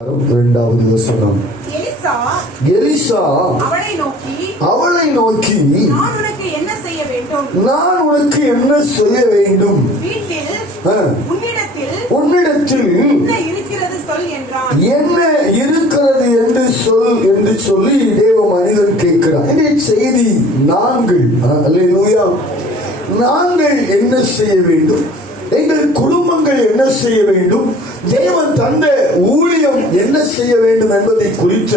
இரண்டாவது வசனம். எலிசா அவளை நோக்கி நான் உனக்கு என்ன செய்ய வேண்டும், உன்னிடத்தில் என்ன இருக்கிறது என்று சொல் என்று சொல்லி தேவ மனிதன் கேட்கிறார். இந்த செய்தி நாங்கள் என்ன செய்ய வேண்டும், எங்கள் குடும்பங்கள் என்ன செய்ய வேண்டும், தேவன் தந்த ஊழியம் என்ன செய்ய வேண்டும் என்பதை குறித்த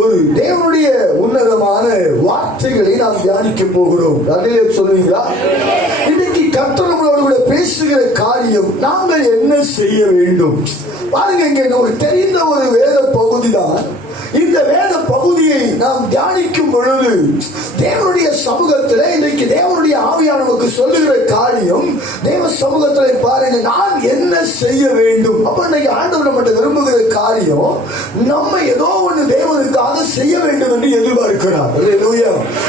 ஒரு தேவனுடைய உன்னதமான வார்த்தைகளை நாம் தியானிக்க போகிறோம். அதிலே சொல்லுவீங்களா? இன்னைக்கு கர்த்தர் நம்மளோடு கூட பேசுகிற காரியம் நாங்கள் என்ன செய்ய வேண்டும். பாருங்க, இங்க நமக்கு தெரிந்த ஒரு வேத பகுதி தான். இந்த வேத பகுதியை நாம் தியானிக்கும் பொழுது தேவனுடைய சமூகத்தில் இன்றைக்கு தேவனுடைய ஆவியானவர் நமக்கு சொல்லுகிற காரியம், தேவ சமூகத்தில் பாருங்க, நான் என்ன செய்ய வேண்டும். அப்ப இன்னைக்கு ஆண்டவர் நம்மகிட்ட விரும்புகிற காரியம், நம்ம ஏதோ ஒன்று தேவனுக்காக செய்ய வேண்டும் என்று எதிர்பார்க்கிறார்.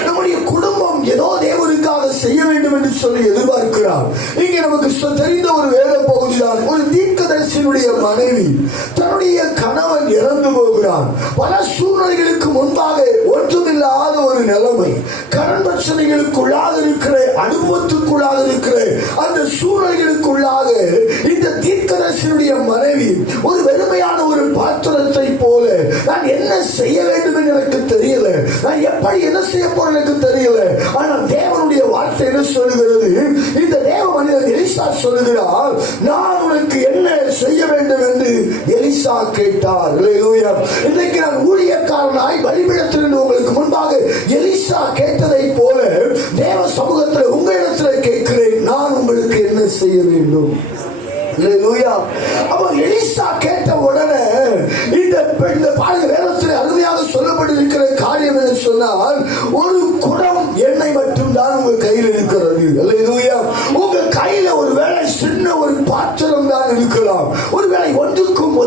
நம்முடைய குடும்பம் ஏதோ தேவனுக்காக செய்ய வேண்டும் என்று சொல்லி எதிர்பார்க்கிறார். இங்க நமக்கு தெரிந்த ஒரு வேத பகுதி தான். ஒரு தீர்க்கதரிசியினுடைய மனைவி தன்னுடைய கணவன் இறந்து போகிறான். பல சூழ்நிலைகளுக்கு முன்பாக ஒன்றுமில்லாத ஒரு நிலைமை, கடன் பிரச்சனைகளுக்குள்ளாக இருக்கிற, அனுபவத்துக்குள்ளாக இருக்கிற அந்த சூழ்நிலைகளுக்குள்ளாக இந்த தீர்க்கதரிசியினுடைய மனைவி ஒரு வெறுமையான ஒரு பாத்திரத்தை போல, நான் என்ன செய்ய வேண்டும் என்று எனக்கு தெரியல, நான் எப்படி என்ன செய்ய போறேன் எனக்கு தெரியல. ஆனால் தேவனுடைய வார்த்தை என்ன சொல்லுகிறது? இந்த தேவ மனிதன் எலிசா சொல்லுகிறார், நான் உனக்கு என்ன செய்ய வேண்டும் என்று எலிசா கேட்டார். இன்றைக்கு நான் ஊழியக்காரனாய் பலிபீடத்திலிருந்து உங்களுக்கு முன்பாக எலிசா கேட்டதை போல தேவ சமூகத்தில் உங்களிடத்தில் கேட்கிறேன், நான் உங்களுக்கு என்ன செய்ய வேண்டும். அப்ப எலிசா கேட்ட உடனே இந்த பாருங்க, வேதத்தில் அருமையாக சொல்லப்பட்டிருக்கிற காரியம் என்று சொன்னால், ஒரு குடம் எண்ணெய் மட்டும்தான் உங்க கையில் இருக்கிறது. உங்க கையில ஒரு வேளை சின்ன ஒரு பாத்திரம் தான் இருக்கலாம். ஒருவேளை ஒன்றுக்கும்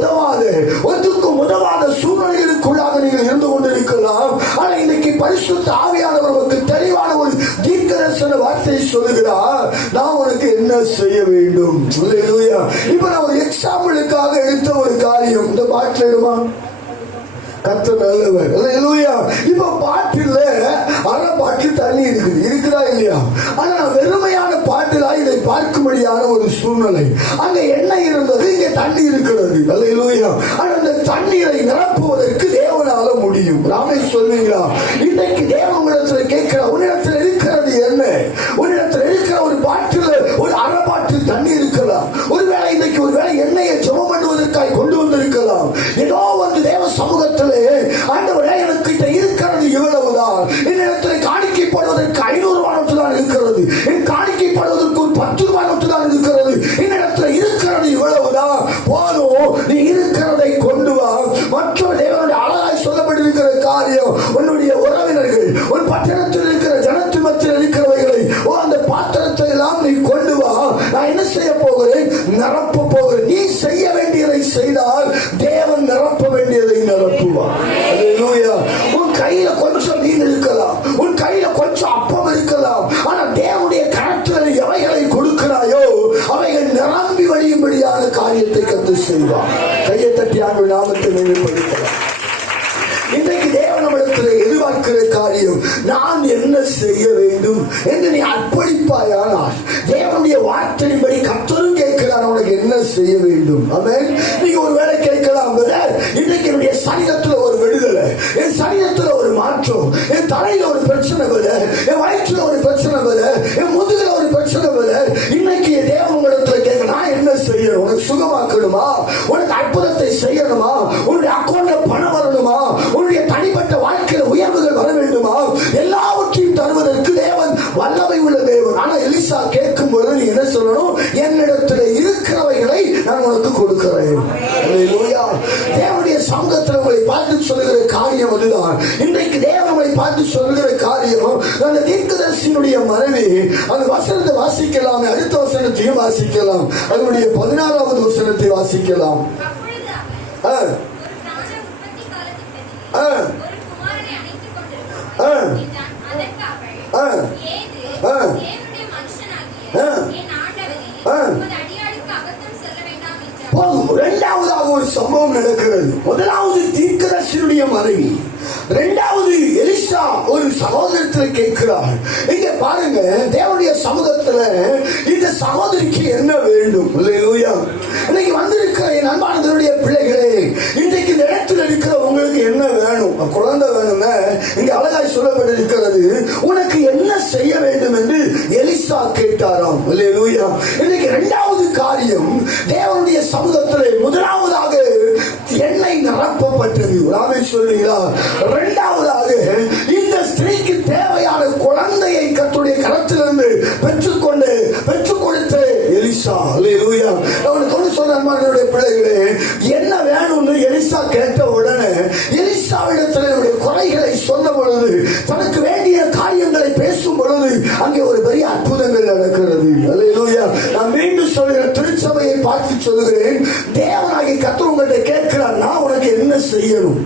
உதவாத சூழ்நிலைகளுக்குள்ளாக நீங்கள் இருந்து கொண்டிருக்கலாம். ஆனா இன்னைக்கு பரிசுத்த ஆவியானவருக்கு தெளிவான ஒரு தீர்க்கதரிசன வார்த்தை சொல்லுகிறார், நான் உனக்கு என்ன செய்ய வேண்டும். இப்ப நான் ஒரு எக்ஸாம்பிளுக்காக எடுத்த ஒரு காரியம், இந்த பாட்டில் இடுமா கர்த்தர் நல்லவர். இப்ப பாட்டில் அரை பாட்டில் தண்ணி இருக்குதா இல்லையா? ஆனா வெறுமையான பாட்டிலா இதை பார்க்கும்படியான ஒரு சூழ்நிலை. அங்க எண்ணெய் இருந்தது, இங்க தண்ணி இருக்கிறது. ஆனா அந்த தண்ணீரை நிரப்புவதற்கு தேவனால முடியும். நாமே சொல்வீங்களா? இன்னைக்கு தேவனிடத்தில் கேட்கிற, உன்னிடத்தில் இருக்கிறது என்ன? உன்னிடத்தில் இருக்கிற ஒரு பாட்டில் ஒரு அரை பாட்டில் தண்ணி இருக்கலாம். ஒருவேளை இன்னைக்கு ஒருவேளை எண்ணெயை ஜெபம் பண்ணுவதற்காக கொண்டு வந்திருக்கலாம். ஏதோ வந்து தேவ சமூகத்திலே, ஆண்டவரே எனக்கு இருக்கிறது இவ்வளவுதான், என்னிடத்தில் காணிக்கைப்படுவதற்கு 500 ரூபாய் தான் இருக்கிறது, என் காணிக்கைப்படுவதற்கு ஒரு 10 ரூபாய் தான் இருக்கிறது, என்னிடத்தில் இருக்கிறது இவ்வளவுதான், போதும், நீ இருக்கிறதை கொண்டு வா. மற்றொரு தேவனுடைய அழகாய் சொல்லப்பட்டிருக்கிற காரியம், உன்னுடைய உறவினர்கள், ஒரு பட்டணத்தில் இருக்கிற ஜனத்து மத்தியில் இருக்கிறவைகளை அந்த பாத்திரத்தை எல்லாம் நீ கொண்டு வா. நான் என்ன செய்ய போகிறேன்? நிரப்ப போகிறேன். நீ செய்ய வேண்டியதை செய்தால் தேவன் நிரப்ப வேண்டியதை நிரப்புவார். உன் கையில கொஞ்சம் மீன் இருக்கலாம், உன் கையில கொஞ்சம் அப்பம் இருக்கலாம், ஆனா தேவனுடைய கணத்தில் எவைகளை கொடுக்கிறாயோ அவைகள் நிரம்பி வழியும்படியான காரியத்தை கத்து செய்வார். கையை தட்டி ஆண்டு நாமத்தை மேம்படுத்தலாம். இன்றைக்கு தேவனிடத்தில் எதிர்பார்க்கிற காரியம், நான் என்ன செய்ய வேண்டும் என்று நீ அர்ப்பணிப்பாயானால் தேவனுடைய வார்த்தையின்படி கர்த்தரும் கேட்கிறார், உனக்கு என்ன செய்ய வேண்டும். ஆமென். நீங்க ஒரு வேளை கேட்கலாம், இன்னைக்கு என்னுடைய சரீரத்தில் ஒரு விடுதலை, என் சரீரத்தில் ஒரு மாற்றம், என் தலையில ஒரு பிரச்சனை வர, என் வயிற்றுல ஒரு பிரச்சனை வர, என் முதுகுல ஒரு பிரச்சனை வர, இன்னைக்கு தேவனிடத்தில் கேட்க, நான் என்ன செய்யணும்? உனக்கு சுகமாக்கணுமா? உனக்கு அற்புதத்தை செய்யணுமா? உன்னுடைய அக்கௌண்ட்ல பணம் வரணுமா? உன்னுடைய தனிப்பட்ட வாழ்க்கையில உயர்வுகள் வர வேண்டுமா? எல்லாவற்றையும் தருவதற்கு தேவன் வல்லமை உள்ள தேவன். ஆனா எலிசா கேட்கும் பொழுது நீ என்ன சொல்லணும்? என்னிடத்தில் இருக்கிறவைகளை நான் உனக்கு கொடுக்கிறேன். தேவனுடைய சமூகத்தில் உங்களை பார்த்து சொல்லுகிற காரியம் அதுதான். இன்றைக்கு தேவனை பார்த்து சொல்லுகிற காரியம், அந்த தீர்க்கதரிசியினுடைய மனைவி அந்த வசனத்தை வாசிக்கலாமே, அடுத்த வசனத்தையும் வாசிக்கலாம். அதனுடைய 16வது வசனத்தை வாசிக்கலாம். இரண்டாவதாக ஒரு சம்பவம் நடக்கிறது. முதலாவது தீர்க்கதரிசியுடைய மனைவி, இரண்டாவது எலிசா ஒரு சகோதரத்தில் கேட்கிறார். இங்க பாருங்க, தேவனுடைய சமூகத்துல இந்த சகோதரிக்கு என்ன வேண்டும்? அல்லேலூயா. இன்னைக்கு வந்திருக்கிற என் அன்பானவருடைய பிள்ளைகளே, இன்றைக்கு இந்த இடத்துல இருக்கிற உங்களுக்கு என்ன வேணும்? குழந்தை வேணும்னா இங்க அழகாய் சொல்லப்பட்டிருக்கிறது, உனக்கு என்ன செய்ய வேண்டும் என்று எலிசா கேட்டாராம். அல்லேலூயா. இன்னைக்கு இரண்டாவது காரியம், தேவனுடைய சமூகத்திலே முதலாவதாக எண்ணெய் நிரப்பப்பட்டது. சொல்லுகிறா. இரண்டாவதாக இந்த ஸ்திரீக்கு தேவையான குழந்தையை கர்த்தருடைய கரத்திலிருந்து பெற்றுக் கொடுத்த எலிசா. அல்லேலூயா. அவனுக்கு ஒன்று சொல்ற அன்பானவருடைய பிள்ளைகளே, என்ன வேணும்னு எலிசா கேட்ட உடனே எலிசாவிடத்தில் குறைகளை சொன்ன பொழுது, தனக்கு வேண்டிய காரியங்களை பேசும் பொழுது அங்கே ஒரு பெரிய அற்புதங்கள் நடக்கிறது. அல்லேலூயா. நான் மீண்டும் சொல்கிறேன், திருச்சபையை பார்த்து சொல்லுகிறேன், தேவனாகிய கர்த்தர் உங்கள்கிட்ட கேட்கிறார், நான் உனக்கு என்ன செய்யணும்?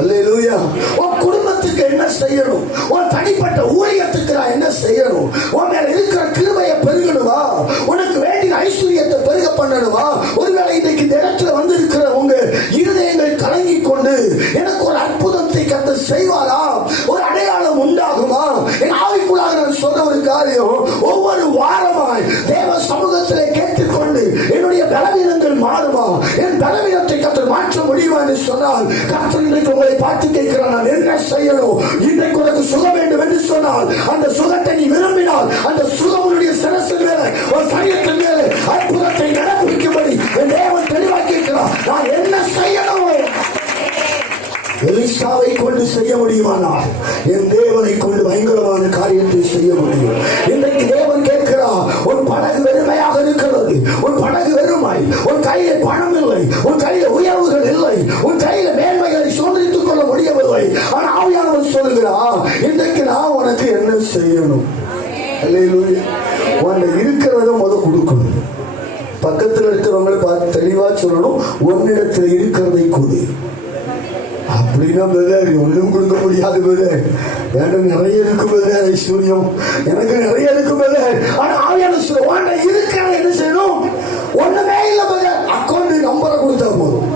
அல்லேலூயா. உன் குடும்பத்துக்கு என்ன செய்யணும்? உன் தனிப்பட்ட ஊழியத்துக்கு நான் என்ன செய்யணும்? உன் மேல இருக்கிற கிருபையை பெருகணுமா? உனக்கு வேண்டிய ஐஸ்வர்யத்தை பெருக பண்ணணுமா? ஒருவேளை இன்னைக்கு இந்த இடத்துல வந்து இருக்கிற உங்க இருதயங்கள் கலங்கி கொண்டு, எனக்கு ஒரு அற்புதத்தை கர்த்தர் செய்வாரா? ஒரு அடையாளம் உண்டாகுமா? என் ஆவிக்குள்ளாக நான் சொன்ன ஒரு காரியம், ஒவ்வொரு வாரமாய் தேவ சமூகத்திலே கேட்டுக்கொண்டு என்னுடைய பலவீனங்கள் மாறுமா? என் பலவீனத்தை கர்த்தர் மாற்ற முடியுமா என்று சொன்னால், கர்த்தர் இன்றைக்கு உங்களை பார்த்து கேட்கிறார், நான் என்ன செய்யணும்? இன்றைக்கு உனக்கு சுகம் வேண்டும் என்று சொன்னால், அந்த சுகத்தை நீ விரும்பினால், அந்த சுகமுடைய சிரசின் மேலே, ஒரு சரீரத்தின் மேலே அற்புதத்தை நடப்பிக்கும்படி என் தேவன் தெளிவாக்கி இருக்கிறார். நான் என்ன செய்யணும்? எலிசாவை கொண்டு செய்ய முடியுமானால் என் தேவனை கொண்டு பயங்கரமான காரியத்தை செய்ய முடியும். இன்றைக்கு தேவன் கேட்கிறார், உன் படகு வெறுமையாக இருக்கிறது, உன் படகு வெறுமாய், உன் கையில பணம் இல்லை, உன் கையில உயர்வுகள் இல்லை, உன் கையில மேன்மைகளை சோதரித்துக் கொள்ள முடியவில்லை. ஆனால் ஆவியானவர் சொல்கிறார், இன்றைக்கு நான் உனக்கு என்ன செய்யணும்? அல்லேலூயா. உன்னை இருக்கிறத முதல் கொடுக்கணும். பக்கத்தில் இருக்கிறவங்களை பார்த்து தெளிவா சொல்லணும், உன்னிடத்தில் இருக்கிறதை கொடு. அப்படின்னா ஒன்றும் கொடுக்க முடியாது. எனக்கு நிறைய இருக்கு, ஐஸ்வர்யம் எனக்கு நிறைய இருக்கு. ஆனா ஆவியான சொல்ல இருக்கிற என்ன செய்யணும்? ஒண்ணுமே இல்ல, அக்கௌண்ட் நம்பரை கொடுத்தா போதும்.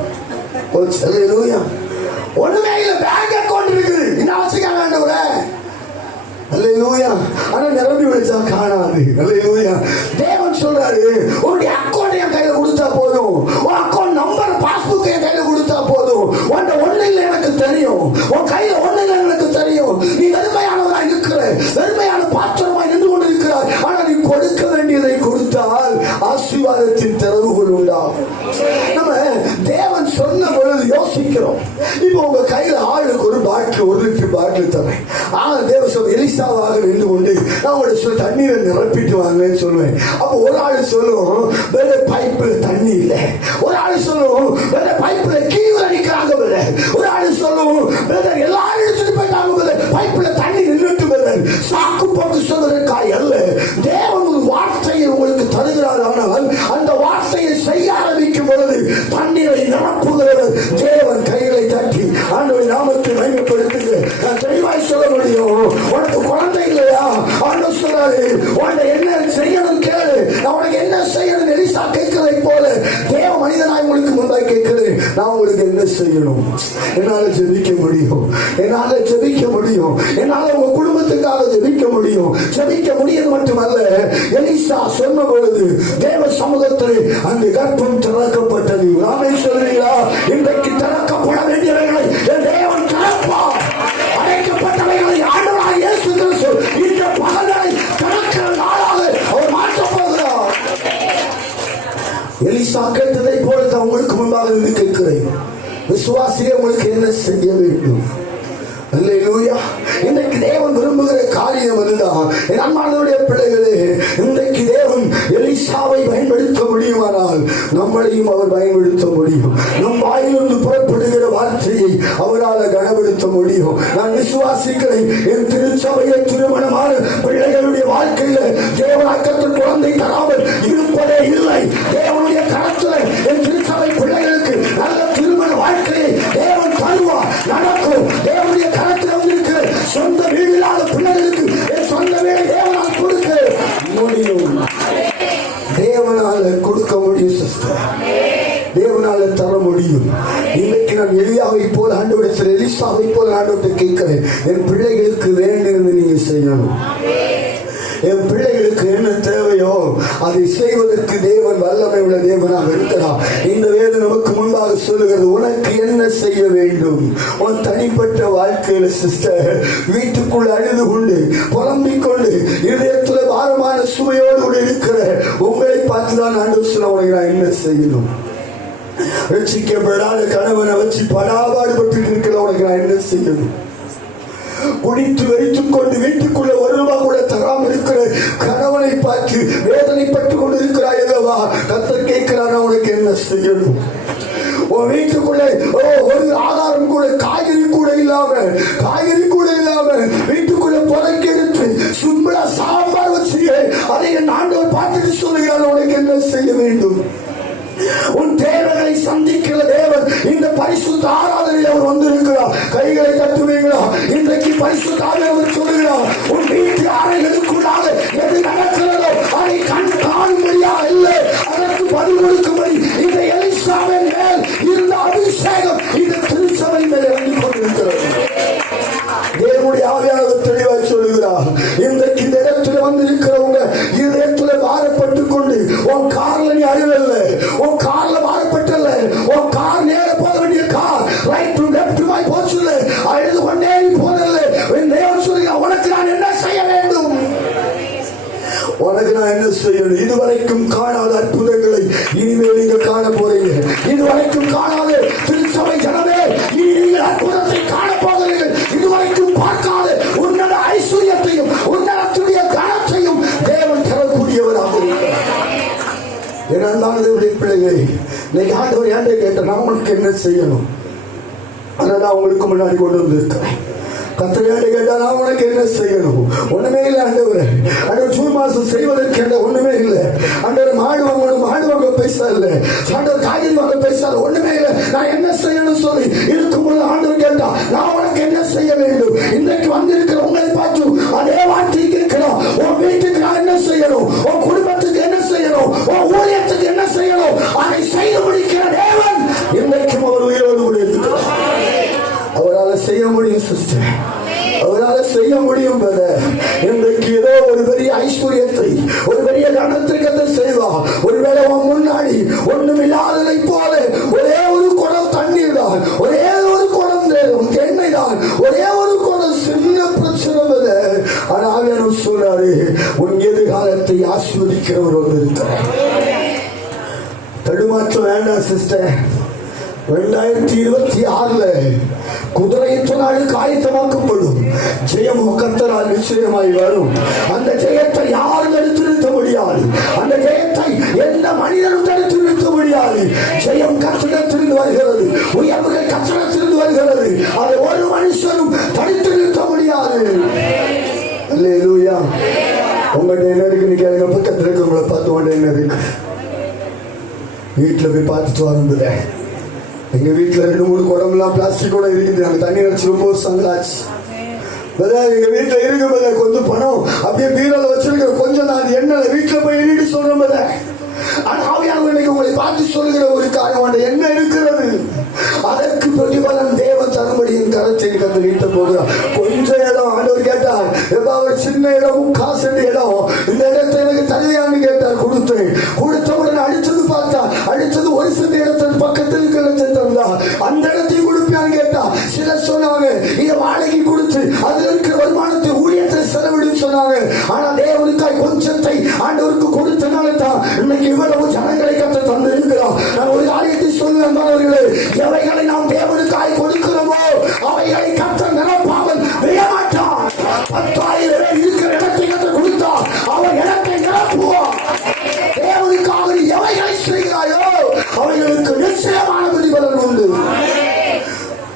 ஒண்ணுமே இல்ல, பேங்க் அக்கௌண்ட் இருக்குது, என்ன வச்சுக்காங்க ஆண்டவரே? அல்லேலூயா. ஆனா நிரம்பி வச்சா காணாது. அல்லேலூயா. தேவன் சொல்றாரு, உன்னுடைய அக்கௌண்ட் என் கையில கொடுத்தா போதும், உன் அக்கௌண்ட் நம்பர் பாஸ்புக் என் கையில கொடுத்தா போதும். உன்ட ஒண்ணு இல்லை எனக்கு தெரியும், உன் கையில ஒண்ணு இல்லை எனக்கு தெரியும். நீ வெறுமையானவரா இருக்கிற, வெறுமையான பாத்திரமாய் நின்று கொண்டு இருக்கிறார். ஆனா நீ கொடுக்க வேண்டியதை கொடுத்தால் ஆசீர்வாதத்தின் திறவுகள் உண்டாகும். நம்ம தேவன் சொன்ன பொழுது யோசிக்கிறோம். இப்போ உங்க கையில ஆளுக்கு ஒரு பாட்டில், 1 லிட்டர் பாட்டில் தரேன். ஆனா தேவ சொல்ல எலிசாவாக நின்று கொண்டு நான் உங்களுடைய சொல்ல தண்ணீரை நிரப்பிட்டு வாங்கன்னு சொல்லுவேன். அப்போ ஒரு ஆள் சொல்லுவோம், வேற பைப்புல தண்ணி இல்லை. ஒரு ஆள் சொல்லுவோம், வேற பைப்புல கீழே அடிக்கிறாங்க. ஒரு ஆள் சொல்லுவோம், எல்லாரும் எடுத்துட்டு போயிட்டாங்க, பைப்புல தண்ணி நின்றுட்டு. சாக்கு போட்டு சொல்வதற்காக அல்ல, தேவன் ஒரு வார்த்தையை உங்களுக்கு தருகிறார். ஆனால் அந்த வார்த்தையை செய்ய ஆரம்பிக்கும் பொழுது தண்ணீரை நிரப்புகிறவர் தேவன். கைகளை தட்டி ஆண்டவரின் நாமத்தை மகிமைப்படுத்துங்க. நான் தெளிவாய் சொல்ல முடியும். உனக்கு குழந்தை இல்லையா? ஆண்டவர் சொல்றாரு, உன்னை என்ன செய்யணும் கேளு, நான் உனக்கு என்ன செய்யணும்? எலிசா கேட்கிறதை போல தேவ மனிதனாய் உங்களுக்கு முன்பாய் கேட்கிறேன், நான் உங்களுக்கு என்ன செய்யணும்? என்னால ஜெபிக்க முடியும், என்னால ஜெபிக்க முடியும், என்னால உங்க குடும்பத்துக்காக ஜெபிக்க முடியும். ஜெபிக்க முடியும் மட்டுமல்ல, எலிசா சொன்ன பொழுது தேவ சமூகத்தில் அந்த கர்ப்பம் திறக்கப்பட்டது. நாமே சொல்றீங்களா? இன்றைக்கு திறக்கப்பட வேண்டியவைகளை என் தேவன் திறப்பார். அழைக்கப்பட்டவைகளை ஆண்டவராகிய இயேசு கிறிஸ்து இந்த பகலை திறக்கிற நாளாக அவர் மாற்றப் போகிறார். எலிசா கேட்டதை போல உங்களுக்கு முன்பாக கேட்கிறேன், விசுவாசியே உங்களுக்கு என்ன செய்ய வேண்டும்? அல்லேலூயா. இன்றைக்கு தேவன் விரும்புகிற காரியம் அதுதான். என் அன்பானவருடைய பிள்ளைகளே, இன்றைக்கு தேவன் எலிசாவை பயன்படுத்த முடியுமானால் நம்மளையும் அவர் பயன்படுத்த முடியும். நம் வாயிலிருந்து புறப்படுகிற வார்த்தையை அவரால் கனப்படுத்த முடியும். நான் விசுவாசிக்கிறேன், என் திருச்சபையை திருமணமான பிள்ளைகளுடைய வாழ்க்கையில தேவனாக்கத்தில் குழந்தை தராமல் இருப்பதே இல்லை. தேவனுடைய கரத்தில் என் திருச்சபை பிள்ளைகளுக்கு நல்ல திருமண வாழ்க்கையை தேவன் தருவார், நடக்கும். தேவனுடைய கரத்தில் வந்திருக்கிற சொந்த வீடு இல்லாத பிள்ளைகளுக்கு என் சொந்த வீடு தேவனால் கொடுக்க முடியும். தேவனால கொடுக்க முடியும் சிஸ்டர், தேவனால தர முடியும். இன்னைக்கு நான் எலியாவை போல ஆண்டவரிடத்தில், எலிசாவை போல ஆண்டவர்கிட்ட கேட்கிறேன். என் பிள்ளைகளுக்கு வேண்டியது நீங்க செய்யணும். என் பிள்ளைகளுக்கு என்ன தேவையோ அதை செய்வதற்கு தேவன் வல்லமை உள்ள தேவனாக இருக்கிறார். இந்த வேதம் நமக்கு முன்பாக சொல்லுகிறது, உனக்கு என்ன செய்ய வேண்டும். உன் தனிப்பட்ட வாழ்க்கையில சிஸ்டர், வீட்டுக்குள்ள அழுது கொண்டு புலம்பிக் கொண்டு இதயத்துல பாரமான சுமையோடு கூட இருக்கிற உங்களை பார்த்துதான் ஆண்டவர் சொல்ல, உனக்கு நான் என்ன செய்யணும். ரட்சிக்கப்படாத கணவனை வச்சு படாபாடுபட்டு இருக்கிற உனக்கு நான் என்ன செய்யணும். குடித்து வெறித்துக் கொண்டு வீட்டுக்குள்ள ஒரு ரூபாய் கூட தராமல் இருக்கிற கணவனை பார்த்து வேதனைப்பட்டுக் கொண்டு இருக்கிறாய் அல்லவா, கர்த்தர் கேட்கிறார், உனக்கு என்ன செய்யணும். உன் வீட்டுக்குள்ளே ஒரு ஆதாரம் கூட, காய்கறி கூட இல்லாம வீட்டுக்குள்ள புறக்கி எடுத்து சும்பளா சாம்பார் வச்சு அதை என் ஆண்டவர் பார்த்துட்டு சொல்லுகிறார், உனக்கு என்ன செய்ய வேண்டும். உன் தேவைகளை சந்திக்கிற தேவன் இந்த பரிசுத்த ஆராதனையில் அவர் வந்திருக்கிறார். கைகளை தட்டுவீங்களா? இன்றைக்கு பரிசுத்த ஆவியானவர் சொல்லுகிறார், உன் வீட்டு அறைகளுக்குள்ளாக எது நடக்கிறதோ அதை கண் காணும்படியாக இல்லை, அதற்கு பதில் கொடுக்கும்படி இந்த எலிசாவின் மேல் இருந்த அபிஷேகம் இந்த திருச்சபை மேல் இறங்கிக் கொண்டிருக்கிறது. தேவனுடைய ஆவியானவர் தெளிவாய் சொல்லுகிறார், இன்றைக்கு இந்த இடத்துல வந்திருக்கிறவங்க இதயத்துல பாரப்பட்டுக் கொண்டு உன் கார்ல நீ அழுவல்ல, உன் கார்ல பாரப்பட்டல்ல, உன் கார் நேர போக வேண்டிய கார் ரைட் டு லெஃப்ட் மாய் போச்சுல்ல, அழுது கொண்டே போனல்ல. தேவன் சொல்லுகிறார், உனக்கு நான் என்ன செய்ய வேண்டும். உனக்கு நான் என்ன செய்யணும். இதுவரைக்கும் காணாத அற்புதங்களை இனிமேல் நீங்கள் காண போறீங்க. இதுவரைக்கும் காணாத திருச்சபை ஜனமே, இனி நீங்கள் அற்புதத்தை காண போகிறீர்கள். இதுவரைக்கும் பார்க்காத உன்னத ஐஸ்வர்யத்தையும் உன்னதத்துடைய கனத்தையும் தேவன் தரக்கூடியவராக இருக்கிறார். என்னுடைய பிள்ளைகளை இன்னைக்கு ஆண்டவர் ஏண்டே கேட்ட, நான் உனக்கு என்ன செய்யணும். அதனால உங்களுக்கு முன்னாடி கொண்டு வந்திருக்கிறேன். கத்திரியாண்டு கேட்டா, நான் உனக்கு என்ன செய்யணும். ஒண்ணுமே இல்லை ஆண்டவரே. ஆண்டவர் ஜூன் மாசம் செய்வதற்கு கேட்ட ஒண்ணுமே இல்லை ஆண்டவர். மாடு வாங்க பைசா இல்லை ஆண்டவர், காய்கறி வாங்க பைசா இல்லை, ஒண்ணுமே இல்லை. நான் என்ன செய்யணும் சொல்லி இருக்கும்போது ஆண்டவர் கேட்டா, நான் உனக்கு என்ன செய்ய வேண்டும். இன்றைக்கு வந்திருக்கிற உங்களை பார்த்து அதே வார்த்தை கேட்கணும். உன் வீட்டுக்கு நான் என்ன செய்யணும், உன் குடும்பத்துக்கு என்ன செய்யணும், உன் ஊழியத்துக்கு என்ன செய்யணும், அதை செய்து முடிக்கிற தேவன் இன்றைக்கும் அவர் உயிரோடு கூட இருக்கிறார். அவரால் செய்ய முடியும் சிஸ்டர், அவரால் செய்ய முடியும். இன்றைக்கு ஏதோ ஒரு பெரிய ஐஸ்வர்யத்தை, ஒரு பெரிய கணத்திற்கு செய்வார். ஒருவேளை முன்னாடி ஒண்ணும் இல்லாததை போல ஒரே ஒரு குடம் தண்ணீர் தான், ஒரே ஒரு குடம் எண்ணெய் தான், ஒரே ஒரு குடம் சின்ன பிரச்சனை. ஆனா ஆவியானவர் சொல்றாரு, உன் எதிர்காலத்தை ஆஸ்வதிக்கிறவர் வந்து இருக்கிறார். தடுமாற்றம் வேண்டாம் சிஸ்டர். 2026 குதிரையின் நாளுக்கு ஆயத்தமாக்கப்படும். ஜெயம் கர்த்தரால் நிச்சயமாய் வரும். அந்த ஜெயத்தை யாரும் தடுத்து நிறுத்த முடியாது. அந்த ஜெயத்தை எந்த மனிதனும் தடுத்து நிறுத்த முடியாது. ஜெயம் கர்த்தரிடத்திலிருந்து வருகிறது, உயர்வுகள் கர்த்தரிடத்திலிருந்து வருகிறது. அதை ஒரு மனுஷனும் தடுத்து நிறுத்த முடியாது. அல்லேலூயா. உங்கள்கிட்ட என்ன இருக்குன்னு கேளுங்க. பக்கத்தில் இருக்கவங்களை பார்த்து உங்கள்கிட்ட என்ன இருக்கு. வீட்டில் போய் பார்த்துட்டு வரும்போது எங்க வீட்டுல 2-3 குடம்லாம் பிளாஸ்டிக் கூட இருக்குது. அந்த தண்ணி நினைச்சு ரொம்ப சங்கராச்சு. எங்க வீட்டுல இருக்கு கொஞ்சம் பணம் அப்படியே பீரோல வச்சிருக்கிற கொஞ்சம் நான் எண்ணெய் வீட்டுல போய் எண்ணிட்டு சொல்றேன். ஆனா ஆவியானவர் உங்களை பார்த்து சொல்லுகிற ஒரு காரியம் என்ன இருக்கிறது, அதற்கு பிரதிபலன் தேவன் தரும்படி என் கரத்தை கத்து வீட்டை போகிறார். கொஞ்சம் இடம் ஆண்டவர் கேட்டார், ஒரு சின்ன இடம், காசு இடம், இந்த இடத்தை எனக்கு தருவியான்னு கேட்டார். கொடுத்தவுடன் அடிச்சது பார்த்தா, அடிச்சது ஒரு சின்ன இடத்தின் பக்கத்தில் இருக்கிற இடத்தை தந்தார். அந்த இடத்தையும் கொடுப்பியான்னு கேட்டா, சிலர் சொன்னாங்க இதை வாடகை கொடுத்து அதுல இருக்கிற வருமானத்தை ஊழியத்தை செலவிடும் சொன்னாங்க. ஆனா தேவனுக்காய் கொஞ்சத்தை ஆண்டவருக்கு கொடுத்தனால தான் இன்னைக்கு இவ்வளவு ஜனங்களை கற்று தந்திருக்கிறோம். நான் ஒரு காரியத்தை சொல்லுவேன் மாணவர்களே, எவைகளை நாம் தேவனுக்காய் கொடுக்கிறோமோ அவைகளை கற்று நிரப்பாமல் விடமாட்டான். 10,000 பேர் இருக்கிற இடத்தை கற்று கொடுத்தார், அவர் இடத்தை நிரப்புவார். தேவனுக்காக எவைகளை செய்கிறாயோ அவைகளுக்கு நிச்சயமான பிரதிபலன் உண்டு.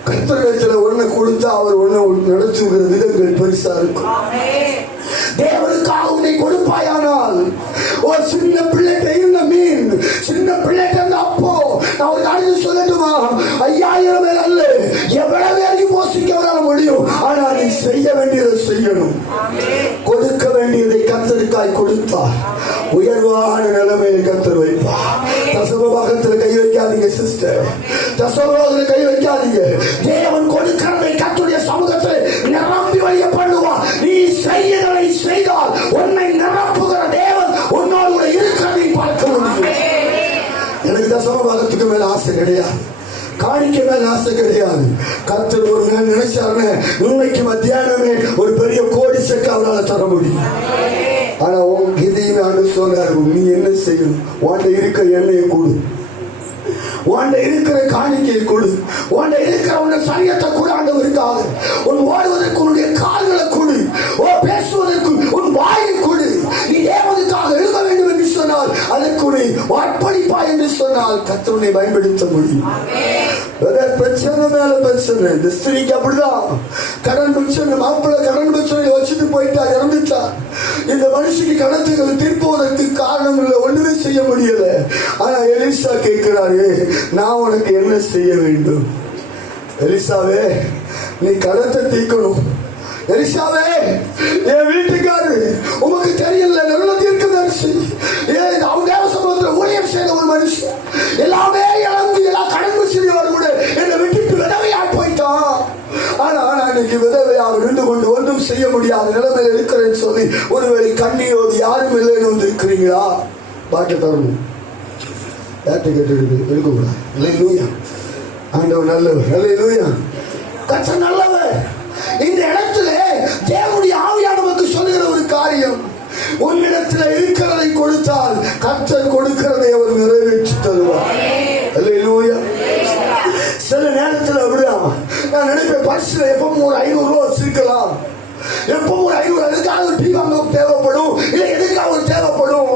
கர்த்தரிடத்தில் ஒண்ணு கொடுத்தா அவர் ஒண்ணு நடத்துகிற விதங்கள் பெருசா இருக்கும். தேவனுக்காக உன்னை கொடுப்பாயானால், ஒரு சின்ன பிள்ளைகிட்ட இருந்த மீன், சின்ன பிள்ளைகிட்ட இருந்த அப்போ, நான் ஒரு காரியம் சொல்லட்டுமா, 5000 பேர் அல்ல, எவ்வளவு பேரையும் போஷிக்க வர முடியும். ஆனா நீ செய்ய வேண்டியதை செய்யணும். கொடுக்க வேண்டியதை கர்த்தருக்காய் கொடுத்தார், உயர்வான நிலைமையை கர்த்தர் வைப்பார். தசமபாகத்தில் கை வைக்க வைக்காதீங்க சிஸ்டர், தசமபாகத்துல கை வைக்காதீங்க. தேவன் கொடுக்கிறதை கர்த்தருடைய சமூகத்தில் நிரம்பி வழிய பண்ணுவார். நீ செய்யலை செய்தால் உன்னை நிரப்புகிற தேவன் உன்னோடு கூட இருக்கிறதை பார்க்க முடியும். எனக்கு தசமபாகத்துக்கு மேல ஆசை கிடையாது, காணிக்க மேல ஆசை கிடையாது. கர்த்தர் ஒரு நாள் நினைச்சாருன்னு இன்னைக்கு மத்தியானமே ஒரு பெரிய கோடி செக்க அவரால் தர முடியும். ஆனா இதையுமே ஆண்டு சொன்னாரு, நீ என்ன செய்யணும்? உன்ட இருக்க எண்ணெயை கொடு, உன்ட இருக்கிற காணிக்கையை கொடு, உன்ட இருக்கிற உன் சரியத்தை கூட ஆண்டவருக்காக, உன் ஓடுவதற்கு உன்னுடைய கால்களை கொடு, பேசுவதற்கு உன் வாயை கொடு. நீ தேவனுக்காக எழுத வேண்டும் என்று சொன்னால் அதற்கு உன்னை அர்ப்பணிப்பா என்று சொன்னால் கர்த்தரை பயன்படுத்த முடியும். பிரச்சனை மேல பிரச்சனை. இந்த ஸ்திரீக்கு அப்படிதான் கடன் பிரச்சனை. மாப்பிள்ளை கடன் பிரச்சனை வச்சுட்டு போயிட்டா, இறந்துட்டா. இந்த மனுஷனுக்கு கடத்துகள் தீர்ப்பதற்கு காரணம் இல்லை, ஒண்ணுமே செய்ய முடியல. ஆனா எலிசா கேட்கிறாரு, நான் உனக்கு என்ன செய்ய வேண்டும்? எலிசாவே, நீ கடத்தை தீர்க்கணும். எலிசாவே, என் வீட்டுக்காரு உமக்கு தெரியல, நல்ல தீர்க்கதரிசி, அவங்க சமூகத்தில் ஊழியம் செய்த ஒரு மனுஷன், எல்லாமே இழந்து எல்லா கடன் பிரச்சனையோடு கூட என்னை விட்டுட்டு விதவையா போயிட்டான். ஆனா நான் இன்னைக்கு விதவையாக நின்று கொண்டு ஒன்றும் செய்ய முடியாத நிலைமையில இருக்கிறேன்னு சொல்லி ஒருவேளை கண்ணியோடு யாரும் இல்லைன்னு வந்து இருக்கிறீங்களா? பாட்டு தரணும், யார்கிட்ட கேட்டு இருக்கக்கூடாது. அல்லேலூயா, ஆண்டவர் நல்லவர். அல்லேலூயா, கர்த்தர் நல்லவர். இந்த இடத்துல தேவனுடைய ஆவியானவருக்கு சொல்லுகிற ஒரு காரியம், உன்னிடத்துல இருக்கிறதை கொடுத்தால் கர்த்தர் கொடுக்கிறதை அவர் நிறைவேற்றி தருவார். அல்லேலூயா. சில நேரத்தில் அப்படிதான் நான் நினைப்பேன், பர்ஸ்ல எப்பவும் ஒரு 500 ரூபா வச்சிருக்கலாம், எப்பவும் ஒரு 500 எதுக்காக ஒரு டீ வாங்க தேவைப்படும், இல்லை எதுக்காக ஒரு தேவைப்படும்.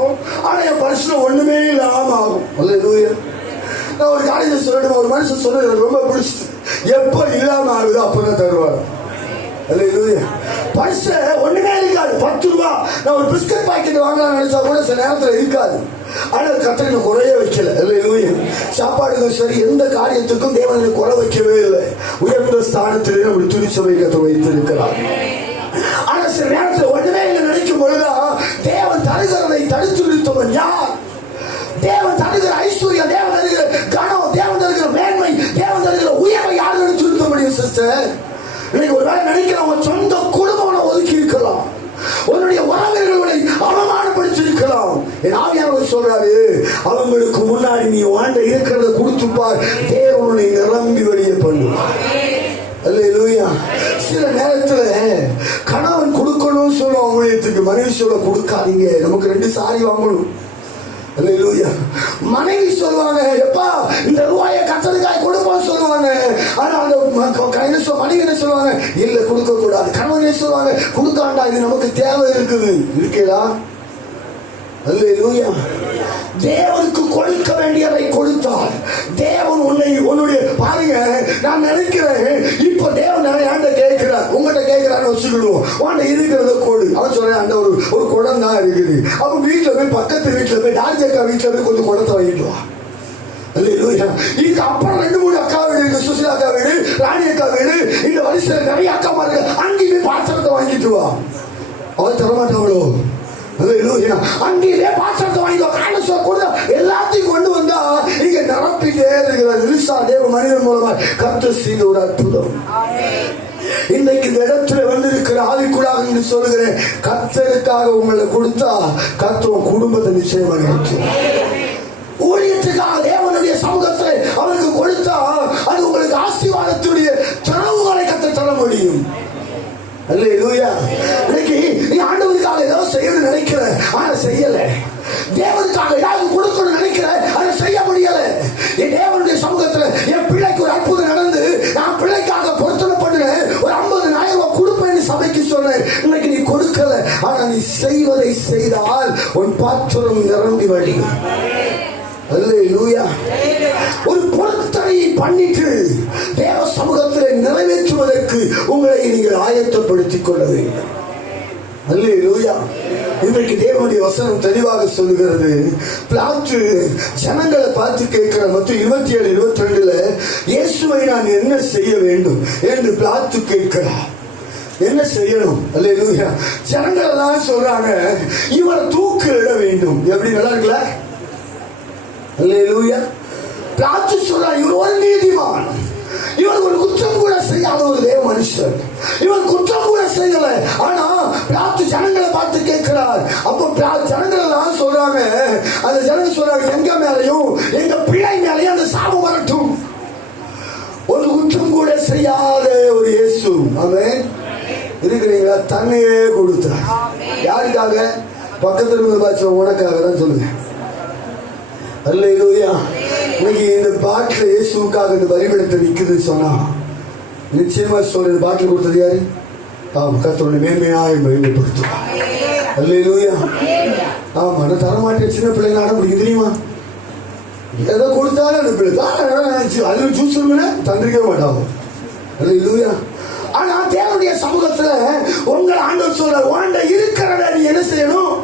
ஆனா என் பர்ஸ்ல ஒண்ணுமே இல்லாம ஆகும். அல்லேலூயா. நான் ஒரு காரியத்தை சொல்லிட்டு, ஒரு மனுஷன் சொன்னது எனக்கு ரொம்ப பிடிச்சது, எப்ப இல்லாம ஆகுதோ அப்பதான் தருவார். பர்ஸ் ஒண்ணுமே இருக்காது, 10 ரூபா. நான் ஒரு பிஸ்கட் பாக்கெட் வாங்கலாம்னு நினைச்சா கூட சில நேரத்தில் இருக்காது. ஆனால் கர்த்தர் குறைய வைக்கல. சாப்பாடுக்கும் சரி, எந்த காரியத்துக்கும் தேவனை குறை வைக்கவே இல்லை. உயர்ந்த ஸ்தானத்திலே நம்ம திருச்சபை கர்த்தர் வைத்திருக்கிறார். ஆனா சில நேரத்தில் ஒண்ணுமே இல்லை நினைக்கும் பொழுதுதான் தேவன் தருகிறதை தடுத்து நிறுத்தவன் யார்? தேவன் தருகிற ஐஸ்வர்யம், தேவன் தருகிற கனம், தேவன் தருகிற மேன்மை, தேவன் தருகிற உயர்வை யார் நிறுத்தி நிறுத்த முடியும் சிஸ்டர்? இன்னைக்கு ஒரு வேலை நினைக்கிறவங்க சொந்த குடும்பம் ஒதுக்கி இருக்கலாம், உன்னுடைய உறவினர்களை அவமானப்படுத்தி இருக்கலாம். என் ஆவியானவர் சொல்றாரு, அவங்களுக்கு முன்னாடி நீ வாண்ட இருக்கிறத கொடுத்துப்பார், தேவனை நிரம்பி வெளியே பண்ணுவார். அல்லேலூயா. சில நேரத்துல கணவன் கொடுக்கணும்னு சொல்லுவாங்க ஊழியத்துக்கு, மனைவி சொல்ல கொடுக்காதீங்க, நமக்கு 2 சாரி வாங்கணும். அல்லேலூயா. மனைவி சொல்லுவாங்க, எப்பா இந்த ரூபாயை கர்த்தருக்காக கொடுப்பான்னு சொல்லுவாங்க. ஆனா அந்த மனைவி என்ன சொல்லுவாங்க, இல்ல கொடுக்க கூடாது. கணவன் சொல்லுவாங்க, கொடுக்காண்டா, இது நமக்கு தேவை இருக்குது. இருக்கா? அல்லேலூயா. தேவனுக்கு கொடுக்க வேண்டியதை கொடுத்தால் தேவன் உன்னுடைய பாருங்க. நான் நினைக்கிறேன், இப்ப தேவன் என்கிட்ட கேட்கிறார், உங்ககிட்ட கேட்கிறான்னு வச்சுக்கிடுவோம், உன்கிட்ட இருக்கிறத கொடு. அவன் சொல்றேன், அந்த ஒரு குடம் தான் இருக்குது. அப்ப வீட்டுல போய், பக்கத்து வீட்டுல போய், டார்ஜக்கா வீட்டுல போய் கொஞ்சம் குடத்தை வாங்கிட்டு வா. இதுக்கு அப்புறம் 2-3 அக்கா வீடு இருக்கு, சுசிலா அக்கா வீடு, ராணி அக்கா வீடு, இந்த வரிசையில் நிறைய அக்கா மாருக்கு, அங்கேயும் பாத்திரத்தை வாங்கிட்டு வா. அவன் தரமாட்டாங்களோ? அங்கேயே பாத்திரத்தை வாங்கிட்டு எல்லாத்தையும் கொண்டு வந்தா இங்க நிரப்பிட்டே இருக்கிறார். தேவ மனிதன் மூலமா கர்த்தர் செய்த ஒரு அற்புதம். இன்னைக்கு இந்த இடத்துல வந்திருக்கிற ஆவிக்குள்ளாக என்று சொல்லுகிறேன், கர்த்தருக்காக உங்களை கொடுத்தா கர்த்தர் குடும்பத்தை நிச்சயமாக நினைக்கும். ஊழியத்துக்காக தேவனுடைய சமூகத்தில் அவருக்கு கொடுத்தா அது உங்களுக்கு ஆசீர்வாதத்துடைய தரவுகளை கர்த்தர் தர முடியும். அல்லேலூயா. இன்னைக்கு நீ ஆண்டவருக்காக ஏதாவது செய்யணும்னு நினைக்கிற, ஆனா செய்யல. தேவனுக்காக ஏதாவது கொடுக்கணும்னு நினைக்கிற, அதை செய்ய முடியல. என் தேவனுடைய சமூகத்துல என் பிள்ளைக்கு ஒரு அற்புதம் நடந்து, நான் பிள்ளைக்காக பொருத்தனை பண்ணுறேன், ஒரு 50,000 ரூபாய் கொடுப்பேன்னு சபைக்கு சொன்னேன். இன்னைக்கு நீ கொடுக்கல, ஆனா நீ செய்வதை செய்தால் உன் பாத்திரம் நிரம்பி வழியும். அல்லேலூயா. ஒரு பொருத்தனை பண்ணிட்டு தேவ சமூகத்தில் நிறைவேற்றுவதற்கு உங்களை நீங்கள் ஆயத்தப்படுத்திக் கொள்ள வேண்டும். அல்லேலூயா. இன்றைக்கு தேவனுடைய வசனம் தெளிவாக சொல்லுகிறது. பிலாத்து ஜனங்களை பார்த்து கேட்கிற மத்திய 27:22 இயேசுவை நான் என்ன செய்ய வேண்டும் என்று பிலாத்து கேட்கிறார். என்ன செய்யணும்? அல்லேலூயா. ஜனங்கள் எல்லாம் சொல்றாங்க, இவரை தூக்கிலிட வேண்டும். எப்படி? நல்லா இருக்குல்ல? அல்லேலூயா. பிலாத்து சொல்றார், இவர் ஒரு நீதிமான், இவர் ஒரு குற்றம் கூட செய்யாத ஒரு தேவ மனுஷன், இவர் குற்றம் கூட செய்யல. ஆனா பிலாத்து ஜனங்களை பார்த்து கேட்கிறார். அப்போ ஜனங்கள் எல்லாம் சொல்றாங்க, அந்த ஜனங்க சொல்றாங்க, எங்க மேலையும் எங்க பிள்ளை மேலையும் அந்த சாபம் வரட்டும். ஒரு குற்றம் கூட செய்யாத ஒரு இயேசு, ஆமென், இருக்கிறீங்களா? தன்னையே கொடுத்தார். யாருக்காக? பக்கத்துல இருந்து பாய்ச்ச உனக்காக தான் சொல்லுங்க. அல்லேலூயா. இன்னைக்கு இந்த பாட்டில் இயேசுக்காக இந்த பலிபீடத்தை நிற்குதுன்னு சொன்னா நிச்சயமா சொல்ற பாட்டில் கொடுத்தது யாரு? கர்த்தருடைய மேன்மையாய் மகிமைப்படுத்தும். அல்லேலூயா. ஆமா, நான் தரமாட்டேன். சின்ன பிள்ளைங்க ஆட முடியும் தெரியுமா? எதை கொடுத்தாலும் அந்த பிள்ளை அது ஜூஸ் தந்திரிக்க மாட்டாங்க. அல்லேலூயா. ஆனா தேவனுடைய சமூகத்துல உங்கள் ஆண்டவர் சொல்றார், உன்கிட்ட இருக்கிறத நீ என்ன செய்யணும்?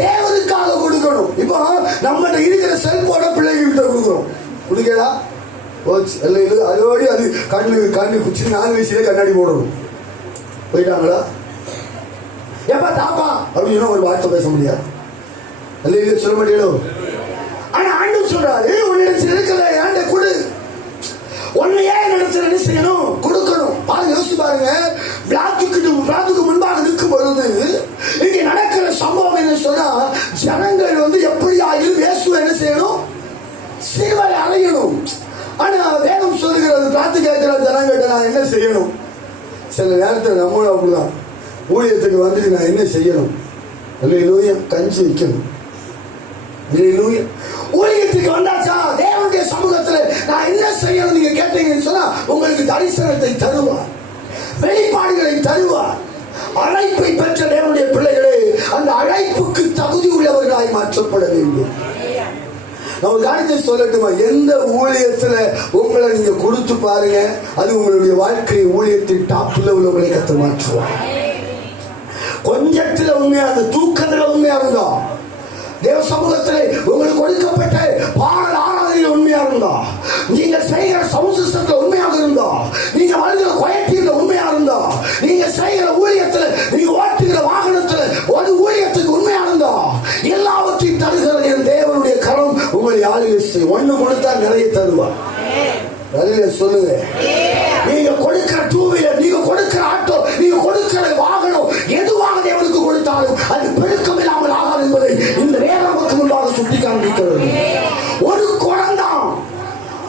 தேவனுக்காக கொடுக்கணும். இப்போ நம்மகிட்ட இருக்கிற செல்போன பிள்ளைகிட்ட கொடுக்குறோம், கொடுக்கலா? அதோட அது கண்ணு குச்சி 4 வயசுல கண்ணாடி போடணும். போயிட்டாங்களா? ஏப்பா தாப்பா அப்படின்னு ஒரு வார்த்தை பேச முடியாது. அல்ல சொல்ல மாட்டீங்களோ? ஆனா ஆண்டவர் சொல்றாரு, உன்னிடத்தில் இருக்கிற ஏண்ட கொடு. உன்னையே நடத்துல என்ன செய்யணும்? கொடுக்கணும். பாருங்க, யோசிச்சு பாருங்க. பிளாத்துக்கு முன்பாக நிற்கும் பொழுது இங்க நடக்கிற சம்பவம் என்ன சொன்னா, ஜனங்கள் எப்படியாயிலும் இயேசுவை என்ன செய்யணும்? சிலுவையில் அறையணும். ஆனா வேதம் சொல்லுகிறது, பிளாத்து கேட்கிற ஜனங்கிட்ட நான் என்ன செய்யணும்? சில நேரத்தில் நம்மளும் அப்படிதான், ஊழியத்துக்கு வந்துட்டு நான் என்ன செய்யணும்? அல்லேலூயா, கஞ்சி வைக்கணும். அல்லேலூயா. ஊழியத்துக்கு வந்தாச்சா, தேவனுடைய சமூகத்துல நான் என்ன செய்யணும் நீங்க கேட்டீங்கன்னு சொன்னா, உங்களுக்கு தரிசனத்தை தருவார், வெளிப்பாடுகளை தருவார். அழைப்பை பெற்ற தேவனுடைய பிள்ளைகளே, அந்த அழைப்புக்கு தகுதி உள்ளவர்களாய் மாற்றப்பட வேண்டும். நான் ஒரு காரியத்தை சொல்லட்டுமா? எந்த ஊழியத்துல உங்களை நீங்க கொடுத்து பாருங்க, அது உங்களுடைய வாழ்க்கை ஊழியத்தின் டாப்ல உள்ளவர்களை கத்த மாற்றுவார். கொஞ்சத்துல உண்மையா, அந்த தூக்கத்துல உண்மையா இருந்தா, தேவ சமூகத்திலே உங்களுக்கு கொடுக்கப்பட்ட பாடல் ஆராதனையில் உண்மையா இருந்தா, நீங்க செய்கிற சமூகத்துல உண்மையாக இருந்தா, நீங்க வாழ்கிற குயத்தில உண்மையா இருந்தா, நீங்க செய்கிற ஊழியத்துல, நீங்க ஓட்டுகிற வாகனத்துல ஒரு ஊழியத்துக்கு உண்மையா இருந்தா, எல்லாவற்றையும் தருகிற என் தேவனுடைய கரம் உங்களை ஆளுகை செய்யும். ஒண்ணு கொடுத்தா நிறைய தருவார். சொல்லுங்க, நீங்க கொடுக்கிற டூ வீலர், நீங்க கொடுக்கிற ஆட்டோ, நீங்க கொடுக்கிற வாகனம், எதுவாக தேவனுக்கு கொடுத்தாலும் அது பெருக்கம் இல்லாமல் ஆகாது என்பதை இந்த வேதத்துக்கு முன்பாக சுட்டி காண்பிக்கிறது. ஒரு குடம் தான்,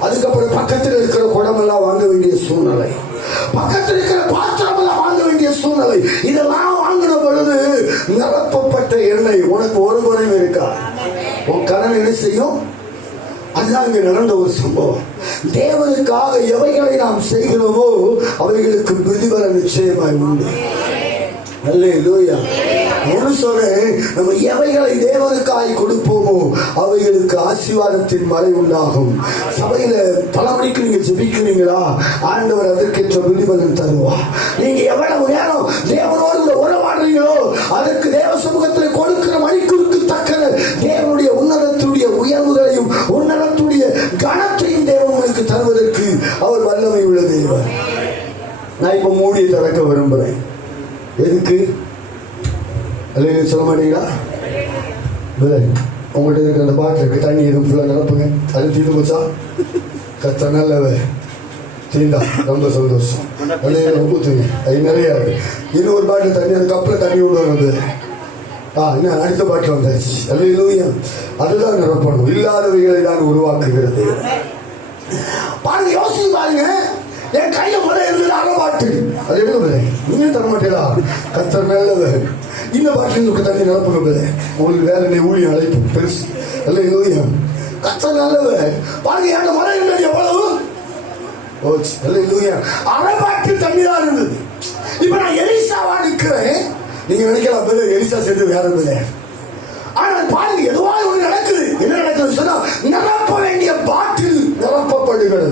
அதுக்கப்புறம் பக்கத்தில் இருக்கிற குடமெல்லாம் வாங்க வேண்டிய சூழ்நிலை, பக்கத்தில் இருக்கிற பாத்திரம் எல்லாம் வாங்க வேண்டிய சூழ்நிலை. இதெல்லாம் வாங்கின பொழுது நிரப்பப்பட்ட எண்ணெய் உனக்கு ஒரு குறையும் இருக்கா? உன் கடன் என்ன செய்யும்? அதுதான் இங்க நடந்த ஒரு சம்பவம். தேவனுக்காக எவைகளை நாம் செய்கிறோமோ அவைகளுக்கு பிரதிபலன் நிச்சயமாய் உண்டு. அல்லேலூயா. ஒன்று சொல்றேன், நம்ம எவைகளை தேவனுக்காய் கொடுப்போமோ அவைகளுக்கு ஆசீர்வாதத்தின் மழை உண்டாகும். சபையில பல மணிக்கு நீங்க ஜெபிக்கிறீங்களா, ஆண்டவர் அதற்கேற்ற பிரதிபலன் தருவார். நீங்க எவ்வளவு நேரம் தேவனோடு உறவாடுறீங்களோ அதற்கு தேவ சமூகத்தில் கொடுக்கிற மணிக்கு தக்க தேவனுடைய உன்னதத்துடைய உயர்வுகளையும் உன்னதத்துடைய கனத்தையும் தேவன் உங்களுக்கு தருவதற்கு அவர் வல்லமை உள்ள தேவன். நான் இப்ப மூடியை திறக்க விரும்புறேன். எதுக்கு? அல்ல சொல்ல மாட்டீங்களா? உங்கள்கிட்ட இருக்கிற அந்த பாட்டில் இருக்கு, தண்ணி எதுவும் ஃபுல்லாக நிரப்புங்க. அது தீர்ந்து போச்சா? கத்த நல்லவ தீண்டா, ரொம்ப சந்தோஷம். ஊற்றுங்க, அது நிறைய இருக்கு. இன்னும் ஒரு பாட்டில் தண்ணி, அந்த கப்பில் தண்ணி விடுவாங்க. இன்னும் அடுத்த பாட்டில் வந்தாச்சு. அல்லேலூயா. அதுதான் நிரப்பணும், இல்லாதவைகளை தான் உருவாக்குகிறது. பாருங்க, யோசிச்சு பாருங்க. என் கையில முதல்ல இருந்தது அரை பாட்டில், அது எடுக்க நீங்க தர மாட்டீங்களா? கத்தர் மேல இந்த பாட்டில் தண்ணி நிரப்புங்க. உங்களுக்கு வேலை ஊழியம் அழைப்பு பெருசு. அல்லேலூயா. கத்தர் நல்லவ. பாருங்க, என் மழை இருந்தது எவ்வளவு? அல்லேலூயா. அரை பாட்டில் தண்ணி தான் இருந்தது. இப்ப நான் எலிசாவா நிற்கிறேன். நீங்க நினைக்கலாம் எலிசா சேர்ந்து வேற இல்லை. ஆனா பாருங்க, எதுவா ஒன்று நடக்குது. என்ன நடக்குது சொன்னா, நிரப்ப வேண்டிய பாட்டில் நிரப்பப்படுகிறது.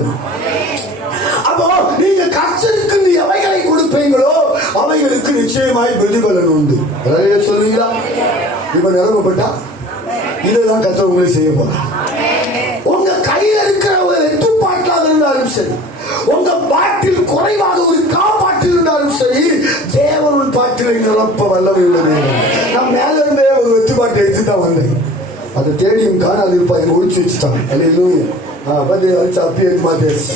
அப்போ நீங்க கர்த்தருக்கு எவைகளை கொடுப்பீங்களோ அவைகளுக்கு நிச்சயமாய் பிரதிபலன் உண்டு. சொல்லுவீங்களா? இப்ப நிரப்பப்பட்டா இதுதான் கர்த்தர் உங்களை செய்ய போறார். உங்க கையில இருக்கிற ஒரு 8 பாட்டிலாக இருந்தாலும் சரி, உங்க பாட்டில் குறைவாக ஒரு பாட்டில் இருந்தாலும் சரி, தேவன் பாட்டிலை நிரப்ப வல்லமை உள்ளது. நான் மேல இருந்தே ஒரு 8 பாட்டை எடுத்துதான் வந்தேன். அதை தேடியும் காண அது ஒழிச்சு வச்சுட்டான். அல்லேலூயா. வந்து அடிச்சு அப்படியே மாத்தேஸ்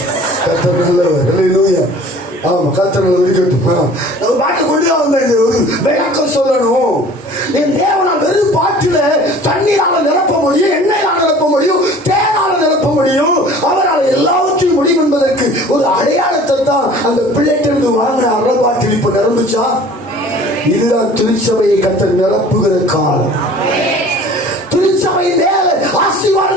கர்த்தர் நல்லவர். அல்லேலூயா. ஆமா, கர்த்தர் இருக்கட்டும். நம்ம பாட்டு கொண்டு வந்து ஒரு விளக்கம் சொல்லணும். என் தேவனால் வெறும் பாட்டில தண்ணீரால நிரப்ப முடியும், எண்ணெயால நிரப்ப முடியும், தேனால நிரப்ப முடியும். அவரால் எல்லாவற்றையும் முடியும் என்பதற்கு ஒரு அடையாளத்தை தான் அந்த பிள்ளைகிட்ட வாங்கின அரை பாட்டில் இப்ப நிரம்பிச்சா. இதுதான் திருச்சபையை கர்த்தர் நிரப்புகிற காலம். திருச்சபை மேல ஆசீர்வாத